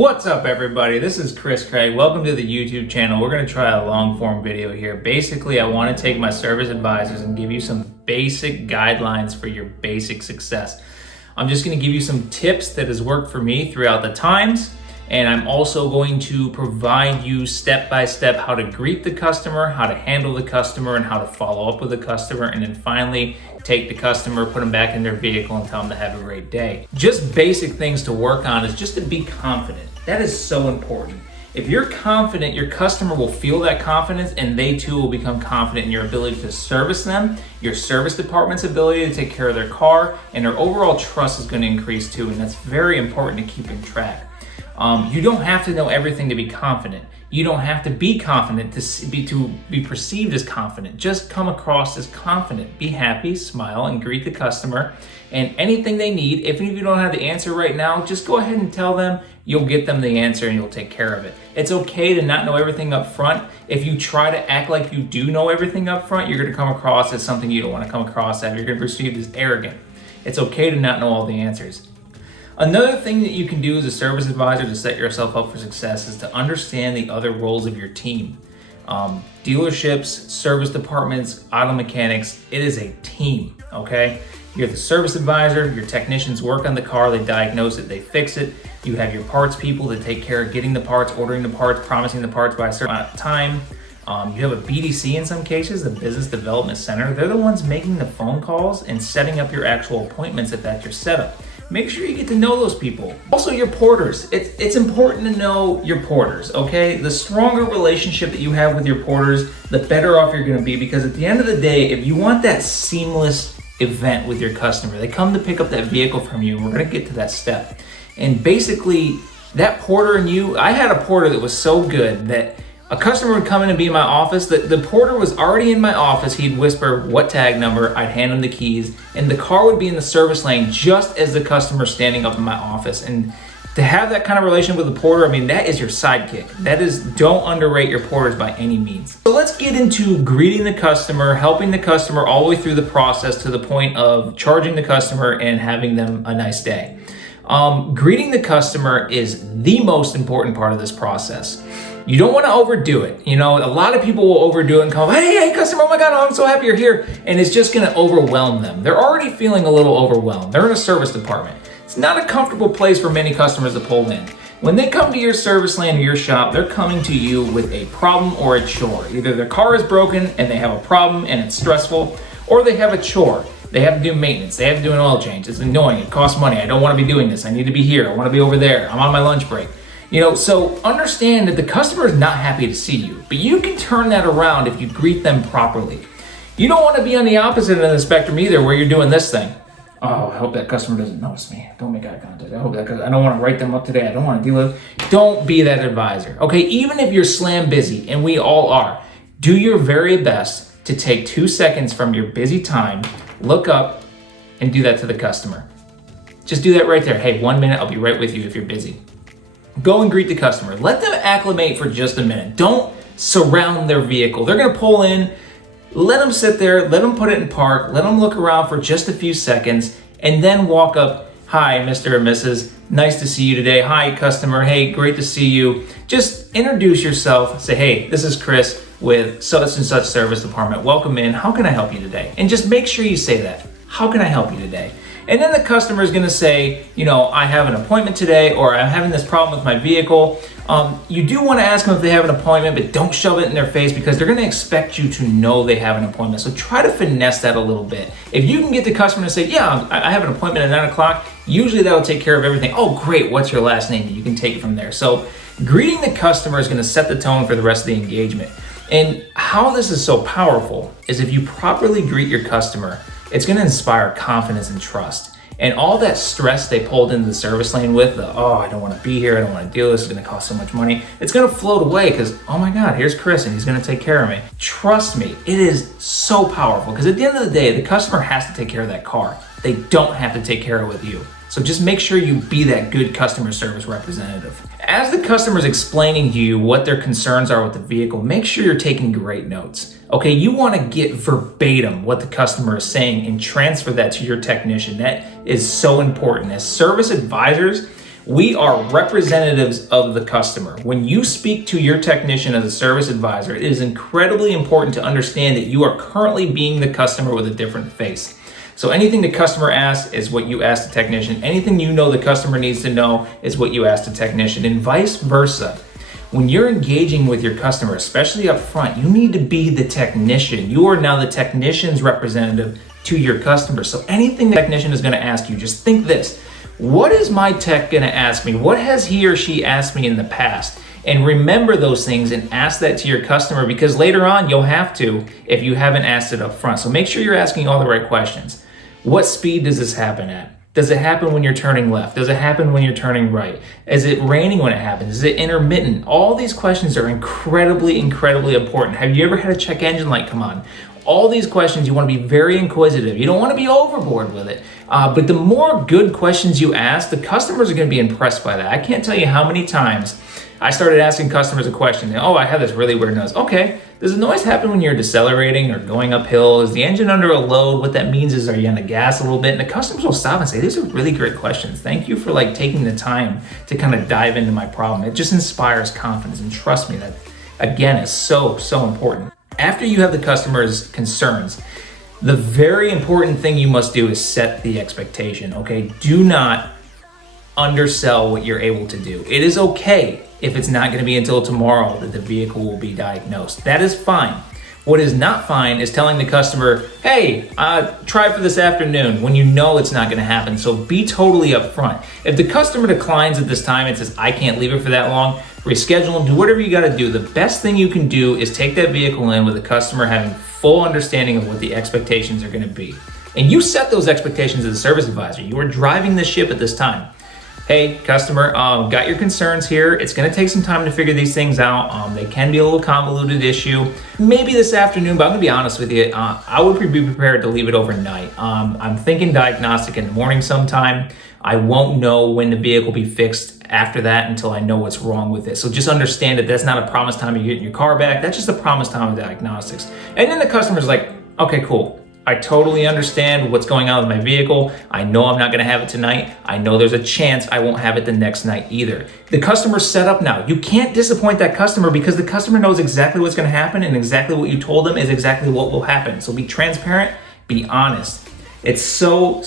What's up, everybody? This is Chris Craig. Welcome to the YouTube channel. We're going to try a long form video here. Basically, I want to take my service advisors and give you some basic guidelines for your basic success. I'm just going to give you some tips that has worked for me throughout the times. And I'm also going to provide you step-by-step how to greet the customer, how to handle the customer, and how to follow up with the customer. And then finally, take the customer, put them back in their vehicle, and tell them to have a great day. Just basic things to work on is just to be confident. That is so important. If you're confident, your customer will feel that confidence, and they too will become confident in your ability to service them, your service department's ability to take care of their car, and their overall trust is going to increase too. And that's very important to keep in track. You don't have to know everything to be confident. You don't have to be confident to be perceived as confident. Just come across as confident. Be happy, smile, and greet the customer. And anything they need, even if you don't have the answer right now, just go ahead and tell them. You'll get them the answer and you'll take care of it. It's okay to not know everything up front. If you try to act like you do know everything up front, you're going to come across as something you don't want to come across as. You're going to be perceived as arrogant. It's okay to not know all the answers. Another thing that you can do as a service advisor to set yourself up for success is to understand the other roles of your team. Dealerships, service departments, auto mechanics, it is a team, okay? You're the service advisor, your technicians work on the car, they diagnose it, they fix it. You have your parts people that take care of getting the parts, ordering the parts, promising the parts by a certain amount of time. You have a BDC in some cases, the Business Development Center. They're the ones making the phone calls and setting up your actual appointments if that's your setup. Make sure you get to know those people. Also, your porters. It's important to know your porters, okay? The stronger relationship that you have with your porters, the better off you're gonna be, because at the end of the day, if you want that seamless event with your customer, they come to pick up that vehicle from you, and we're gonna get to that step. And basically, that porter and you, I had a porter that was so good that a customer would come in and be in my office. The porter was already in my office. He'd whisper what tag number, I'd hand him the keys, and the car would be in the service lane just as the customer's standing up in my office. And to have that kind of relation with the porter, I mean, that is your sidekick. Don't underrate your porters by any means. So let's get into greeting the customer, helping the customer all the way through the process to the point of charging the customer and having them a nice day. Greeting the customer is the most important part of this process. You don't want to overdo it. You know, a lot of people will overdo it and come, hey, customer, oh my God, I'm so happy you're here. And it's just going to overwhelm them. They're already feeling a little overwhelmed. They're in a service department. It's not a comfortable place for many customers to pull in. When they come to your service lane or your shop, they're coming to you with a problem or a chore. Either their car is broken and they have a problem and it's stressful, or they have a chore. They have to do maintenance. They have to do an oil change. It's annoying. It costs money. I don't want to be doing this. I need to be here. I want to be over there. I'm on my lunch break. You know, so understand that the customer is not happy to see you, but you can turn that around if you greet them properly. You don't want to be on the opposite end of the spectrum either, where you're doing this thing. Oh, I hope that customer doesn't notice me. Don't make eye contact. I don't want to write them up today. I don't want to deal with it. Don't be that advisor, okay? Even if you're slam busy, and we all are, do your very best to take 2 seconds from your busy time, look up, and do that to the customer. Just do that right there. Hey, 1 minute, I'll be right with you if you're busy. Go and greet the customer. Let them acclimate for just a minute. Don't surround their vehicle. They're gonna pull in, let them sit there, let them put it in park, let them look around for just a few seconds, and then walk up. Hi, Mr. and Mrs. Nice to see you today. Hi, customer. Hey, great to see you. Just introduce yourself. Say, hey, this is Chris with such and such service department. Welcome in. How can I help you today? And just make sure you say that. How can I help you today? And then the customer is going to say, you know, I have an appointment today, or I'm having this problem with my vehicle. You do want to ask them if they have an appointment, but don't shove it in their face, because they're going to expect you to know they have an appointment. So try to finesse that a little bit. If you can get the customer to say, yeah, I have an appointment at 9 o'clock, usually that'll take care of everything. Oh, great. What's your last name? You can take it from there. So greeting the customer is going to set the tone for the rest of the engagement. And how this is so powerful is if you properly greet your customer, it's going to inspire confidence and trust. And all that stress they pulled into the service lane with, I don't want to be here, I don't want to deal with this, it's going to cost so much money, it's going to float away because, oh my God, here's Chris and he's going to take care of me. Trust me, it is so powerful, because at the end of the day, the customer has to take care of that car. They don't have to take care of it with you. So just make sure you be that good customer service representative. As the customer's explaining to you what their concerns are with the vehicle, make sure you're taking great notes. Okay, you want to get verbatim what the customer is saying and transfer that to your technician. That is so important. As service advisors, We are representatives of the customer. When you speak to your technician as a service advisor, it is incredibly important to understand that you are currently being the customer with a different face. So anything the customer asks is what you ask the technician. Anything you know the customer needs to know is what you ask the technician, and vice versa. When you're engaging with your customer, especially up front, you need to be the technician. You are now the technician's representative to your customer. So anything the technician is going to ask you, just think this: what is my tech going to ask me? What has he or she asked me in the past? And remember those things and ask that to your customer, because later on you'll have to if you haven't asked it up front. So make sure you're asking all the right questions. What speed does this happen at? Does it happen when you're turning left? Does it happen when you're turning right? Is it raining when it happens? Is it intermittent? All these questions are incredibly important. Have you ever had a check engine light come on? All these questions, you want to be very inquisitive. You don't want to be overboard with it. But the more good questions you ask, the customers are going to be impressed by that. I can't tell you how many times I started asking customers a question. Oh, I have this really weird noise. Okay, does the noise happen when you're decelerating or going uphill? Is the engine under a load? What that means is, are you on the gas a little bit? And the customers will stop and say, these are really great questions. Thank you for taking the time to kind of dive into my problem. It just inspires confidence, and trust me, that again is so important. After you have the customer's concerns, the very important thing you must do is set the expectation, okay? Do not undersell what you're able to do. It is okay if it's not going to be until tomorrow that the vehicle will be diagnosed. That is fine. What is not fine is telling the customer, hey, try for this afternoon, when you know it's not going to happen. So be totally upfront. If the customer declines at this time and says, I can't leave it for that long, reschedule them, do whatever you got to do. The best thing you can do is take that vehicle in with the customer having full understanding of what the expectations are going to be. And you set those expectations as a service advisor. You are driving the ship at this time. Hey, customer, got your concerns here. It's going to take some time to figure these things out. They can be a little convoluted issue. Maybe this afternoon, but I'm going to be honest with you. I would be prepared to leave it overnight. I'm thinking diagnostic in the morning sometime. I won't know when the vehicle will be fixed after that until I know what's wrong with it. So just understand that that's not a promised time you're getting your car back. That's just a promised time of diagnostics. And then the customer's like, okay, cool. I totally understand what's going on with my vehicle. I know I'm not going to have it tonight. I know there's a chance I won't have it the next night either. The customer's set up now. You can't disappoint that customer, because the customer knows exactly what's going to happen, and exactly what you told them is exactly what will happen. So be transparent, be honest. It's so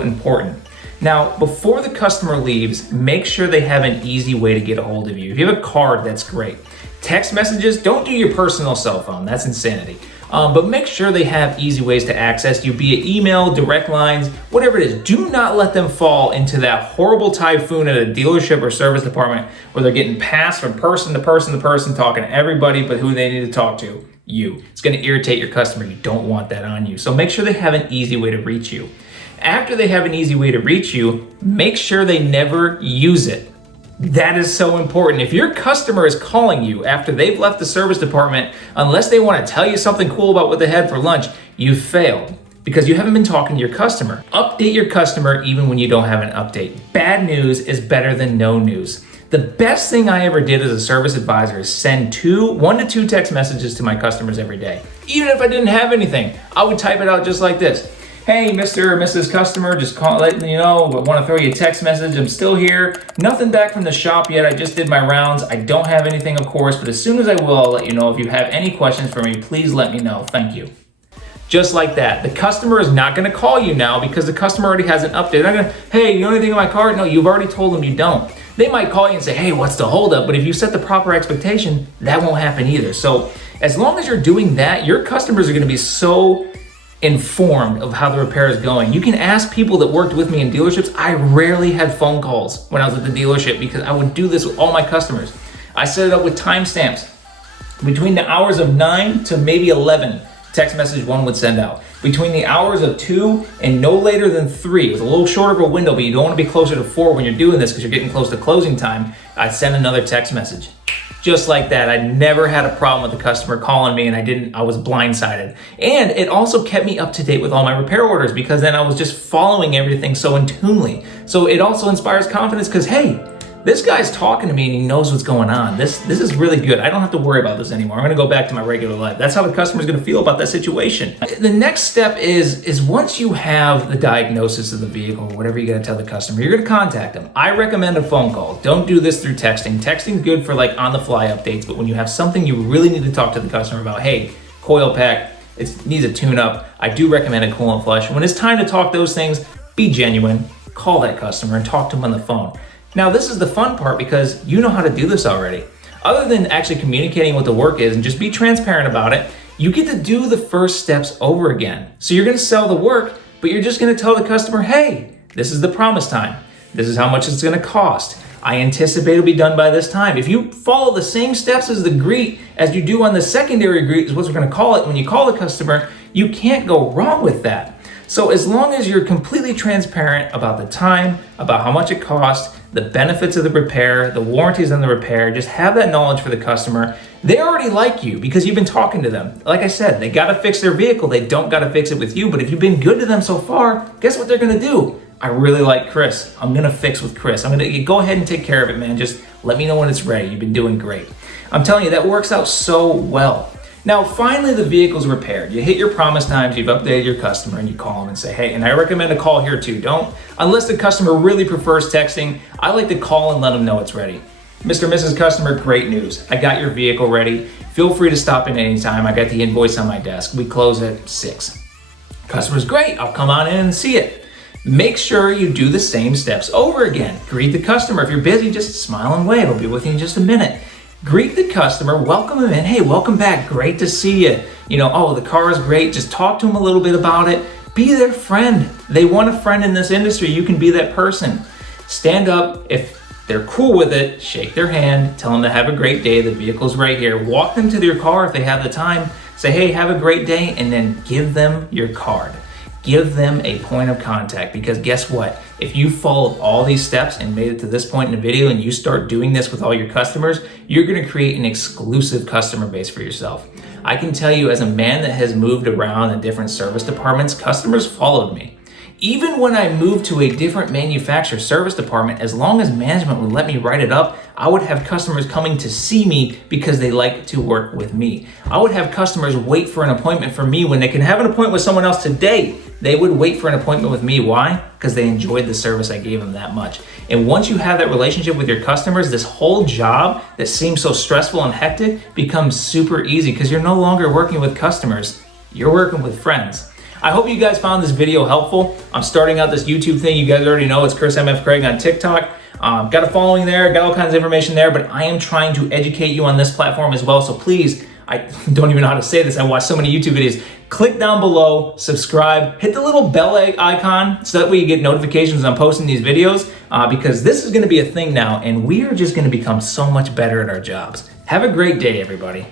important. Now, before the customer leaves, make sure they have an easy way to get a hold of you. If you have a card, that's great. Text messages, don't do your personal cell phone. That's insanity. But make sure they have easy ways to access you, be it email, direct lines, whatever it is. Do not let them fall into that horrible typhoon at a dealership or service department where they're getting passed from person to person to person, talking to everybody but who they need to talk to, you. It's going to irritate your customer. You don't want that on you. So make sure they have an easy way to reach you. After they have an easy way to reach you, make sure they never use it. That is so important. If your customer is calling you after they've left the service department, unless they want to tell you something cool about what they had for lunch, you've failed, because you haven't been talking to your customer. Update your customer even when you don't have an update. Bad news is better than no news. The best thing I ever did as a service advisor is send 1 to 2 text messages to my customers every day. Even if I didn't have anything, I would type it out just like this. Hey, Mr. or Mrs. Customer, just letting you know, I want to throw you a text message. I'm still here. Nothing back from the shop yet. I just did my rounds. I don't have anything, of course, but as soon as I will, I'll let you know. If you have any questions for me, please let me know. Thank you. Just like that. The customer is not going to call you now because the customer already has an update. They're not going to, hey, you know anything in my car? No, you've already told them you don't. They might call you and say, hey, what's the holdup? But if you set the proper expectation, that won't happen either. So as long as you're doing that, your customers are going to be so informed of how the repair is going. You can ask people that worked with me in dealerships. I rarely had phone calls when I was at the dealership because I would do this with all my customers. I set it up with timestamps. Between the hours of 9 to maybe 11, text message 1 would send out. Between the hours of 2 and no later than 3, it was a little shorter of a window, but you don't want to be closer to 4 when you're doing this because you're getting close to closing time, I'd send another text message. Just like that. I never had a problem with the customer calling me, and I was blindsided. And it also kept me up to date with all my repair orders because then I was just following everything so in tunely. So it also inspires confidence because, hey, this guy's talking to me and he knows what's going on. This is really good. I don't have to worry about this anymore. I'm gonna go back to my regular life. That's how the customer's gonna feel about that situation. The next step is once you have the diagnosis of the vehicle, whatever you gotta tell the customer, you're gonna contact them. I recommend a phone call. Don't do this through texting. Texting's good for like on the fly updates, but when you have something you really need to talk to the customer about, hey, coil pack, it needs a tune up. I do recommend a coolant flush. When it's time to talk those things, be genuine, call that customer and talk to them on the phone. Now, this is the fun part because you know how to do this already. Other than actually communicating what the work is and just be transparent about it, you get to do the first steps over again. So you're gonna sell the work, but you're just gonna tell the customer, hey, this is the promise time. This is how much it's gonna cost. I anticipate it'll be done by this time. If you follow the same steps as the greet as you do on the secondary greet, is what we're gonna call it, when you call the customer, you can't go wrong with that. So as long as you're completely transparent about the time, about how much it costs, the benefits of the repair, the warranties on the repair, just have that knowledge for the customer. They already like you because you've been talking to them. Like I said, they gotta fix their vehicle. They don't gotta fix it with you, but if you've been good to them so far, guess what they're gonna do? I really like Chris. I'm gonna fix with Chris. I'm gonna go ahead and take care of it, man. Just let me know when it's ready. You've been doing great. I'm telling you, that works out so well. Now, finally, the vehicle's repaired. You hit your promise times, you've updated your customer, and you call them and say, hey, and I recommend a call here too. Don't, unless the customer really prefers texting, I like to call and let them know it's ready. Mr. and Mrs. Customer, great news. I got your vehicle ready. Feel free to stop in anytime. I got the invoice on my desk. We close at 6. Customer's great. I'll come on in and see it. Make sure you do the same steps over again. Greet the customer. If you're busy, just smile and wave. I'll be with you in just a minute. Greet the customer, welcome them in. Hey, welcome back. Great to see you. You know, oh, the car is great. Just talk to them a little bit about it. Be their friend. They want a friend in this industry. You can be that person. Stand up. If they're cool with it, shake their hand. Tell them to have a great day. The vehicle's right here. Walk them to their car if they have the time. Say, hey, have a great day, and then give them your card. Give them a point of contact, because guess what? If you followed all these steps and made it to this point in the video and you start doing this with all your customers, you're gonna create an exclusive customer base for yourself. I can tell you, as a man that has moved around in different service departments, customers followed me. Even when I moved to a different manufacturer service department, as long as management would let me write it up, I would have customers coming to see me because they like to work with me. I would have customers wait for an appointment for me when they can have an appointment with someone else today. They would wait for an appointment with me. Why? Because they enjoyed the service I gave them that much. And once you have that relationship with your customers, this whole job that seems so stressful and hectic becomes super easy because you're no longer working with customers. You're working with friends. I hope you guys found this video helpful. I'm starting out this YouTube thing. You guys already know it's Chris MF Craig on TikTok. Got a following there, got all kinds of information there, but I am trying to educate you on this platform as well. So please, I don't even know how to say this. I watch so many YouTube videos. Click down below, subscribe, hit the little bell icon so that way you get notifications when I'm posting these videos, because this is gonna be a thing now and we are just gonna become so much better at our jobs. Have a great day, everybody.